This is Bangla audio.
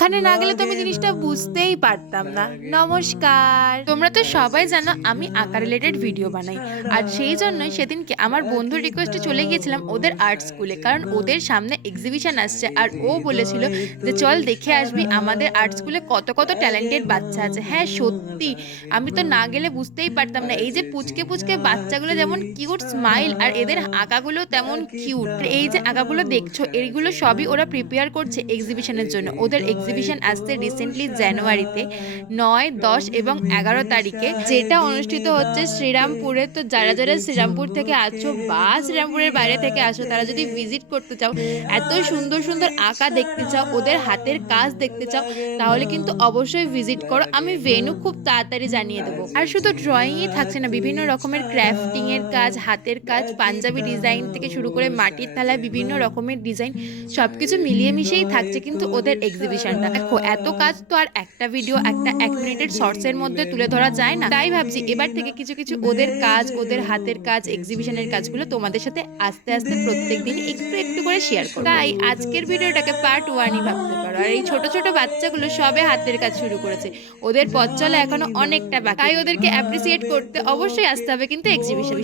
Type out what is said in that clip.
এখানে না গেলে তো আমি জিনিসটা বুঝতেই পারতাম না। নমস্কার, তোমরা তো সবাই জানো আমি আঁকা রিলেটেড ভিডিও বানাই। আর সেই জন্যই সেদিনকে আমার বন্ধুর রিকোয়েস্টে চলে গিয়েছিলাম ওদের আর্ট স্কুলে, কারণ ওদের সামনে এক্সিবিশন আসছে। আর ও বলেছিল যে চল দেখে আসবি আমাদের আর্ট স্কুলে কত কত ট্যালেন্টেড বাচ্চা আছে। হ্যাঁ সত্যি, আমি তো না গেলে বুঝতেই পারতাম না। এই যে পুচকে পুচকে বাচ্চাগুলো যেমন কিউট স্মাইল, আর এদের আঁকাগুলো তেমন কিউট। এই যে আঁকাগুলো দেখছো, এইগুলো সবই ওরা প্রিপেয়ার করছে এক্সিবিশনের জন্য। ওদের এক্সিবিশন আসছে রিসেন্টলি জানুয়ারিতে 9, 10 এবং 11 তারিখে, যেটা অনুষ্ঠিত হচ্ছে শ্রীরামপুরে। তো যারা যারা শ্রীরামপুর থেকে আছো বা শ্রীরামপুরের বাইরে থেকে আসো, তারা যদি ভিজিট করতে চাও, এত সুন্দর সুন্দর আঁকা দেখতে চাও, ওদের হাতের কাজ দেখতে চাও, তাহলে কিন্তু অবশ্যই ভিজিট করো। আমি ভেন্যু খুব তাড়াতাড়ি জানিয়ে দেবো। আর শুধু ড্রয়িংই থাকছে না, বিভিন্ন রকমের ক্রাফটিং এর কাজ, হাতের কাজ, পাঞ্জাবি ডিজাইন থেকে শুরু করে মাটির থালায় বিভিন্ন রকমের ডিজাইন, সবকিছু মিলিয়ে মিশিয়েই থাকছে কিন্তু ওদের এক্সিবিশনটা। দেখো এত কাজ তো আর একটা ভিডিও, একটা 1 মিনিটের শর্টস এর মধ্যে তুলে ধরা যায় না। তাই ভাবছি এবার থেকে কিছু কিছু ওদের কাজ, ওদের হাতের কাজ, এক্সিবিশনের কাজগুলো তোমাদের সাথে আস্তে আস্তে প্রত্যেকদিন একটু একটু করে শেয়ার করব। তাই আজকের ভিডিওটাকে পার্ট 1ই ভাবতে পারো। আর এই ছোট ছোট বাচ্চাগুলো সবে হাতের কাজ শুরু করেছে, ওদের পথ চলা এখনো অনেকটা বাকি। তাই ওদেরকে অ্যাপ্রিসিয়েট করতে অবশ্যই আসতে হবে কিন্তু এক্সিবিশন।